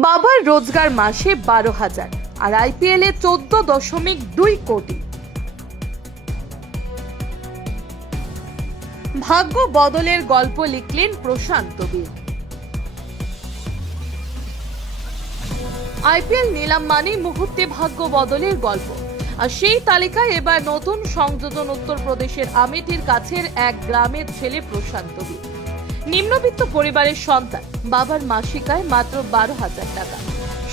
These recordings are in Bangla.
বাবার রোজগার মাসে 12,000 আর আইপিএল এ 14.2 কোটি। ভাগ্য বদলের গল্প লিখলেন প্রশান্ত বীর। আইপিএল নিলাম মানেই মুহূর্তে ভাগ্য বদলের গল্প, আর সেই তালিকায় এবার নতুন সংযোজন উত্তরপ্রদেশের আমেঠির কাছের এক গ্রামের ছেলে প্রশান্ত বীর। নিম্নবিত্ত পরিবারের সন্তান, বাবার মাসিক আয় মাত্র 12,000 টাকা।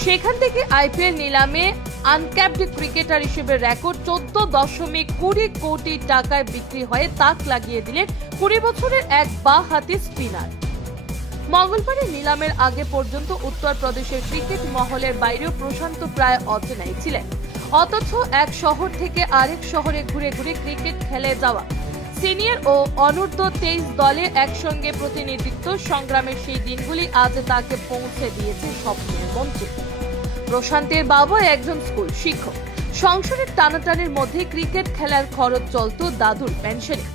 সেখান থেকে আইপিএল নিলামে আনক্যাপড ক্রিকেটার হিসেবে রেকর্ড 14.20 কোটি টাকায় বিক্রি হয়ে তাক লাগিয়ে দিলেন 20 বছরের এক বাঁ হাতি স্পিনার। মঙ্গলবারের নিলামের আগে পর্যন্ত উত্তরপ্রদেশের ক্রিকেট মহলের বাইরেও প্রশান্ত প্রায় অচেনাই ছিলেন, অথচ এক শহর থেকে আরেক শহরে ঘুরে ঘুরে ক্রিকেট খেলে যাওয়া, সিনিয়র ও অনূর্ধ্ব 23 দলে একসঙ্গে প্রতিনিধিত্ব সংগ্রামের সেই দিনগুলি আজ তাকে পৌঁছে দিয়েছে স্বপ্নের মঞ্চে। প্রশান্তের বাবা একজন স্কুল শিক্ষক। সংসারের টানাটানির মধ্যে ক্রিকেট খেলার খরচ চলত দাদুর পেনশনে।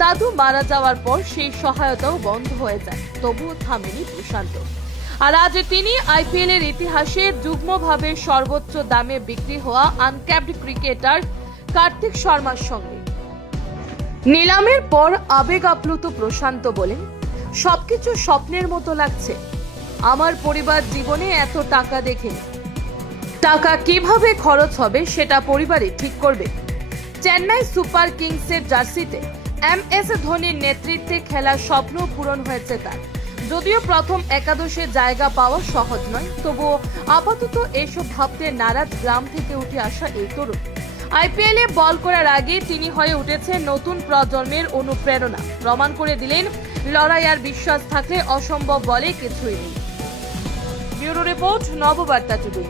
দাদু মারা যাওয়ার পর সেই সহায়তাও বন্ধ হয়ে যায়, তবুও থামেনি প্রশান্ত। আর আজ তিনি আইপিএল এর ইতিহাসে যুগ্মভাবে সর্বোচ্চ দামে বিক্রি হওয়া আনক্যাপড ক্রিকেটার কার্তিক শর্মার সঙ্গে। নিলামের পর আবেগ আপ্লুত প্রশান্ত বলেন, সবকিছু স্বপ্নের মতো লাগছে। আমার পরিবার জীবনে এত টাকা দেখেনি। টাকা কিভাবে খরচ হবে সেটা পরিবারই ঠিক করবে। চেন্নাই সুপার কিংসের জার্সিতে MS ধোনির নেতৃত্বে খেলার স্বপ্ন পূরণ হয়েছে তার। যদিও প্রথম একাদশে জায়গা পাওয়া সহজ নয়, তবুও আপাতত এসব ভাবতে নারাজ গ্রাম থেকে উঠে আসা এই তরুণ। আইপিএল এ বল করার আগে তিনি হয়ে উঠেছেন নতুন প্রজন্মের অনুপ্রেরণা। প্রমাণ করে দিলেন, লড়াই আর বিশ্বাস থাকলে অসম্ভব বলে কিছুই নেই। Bureau report, Nababarta today.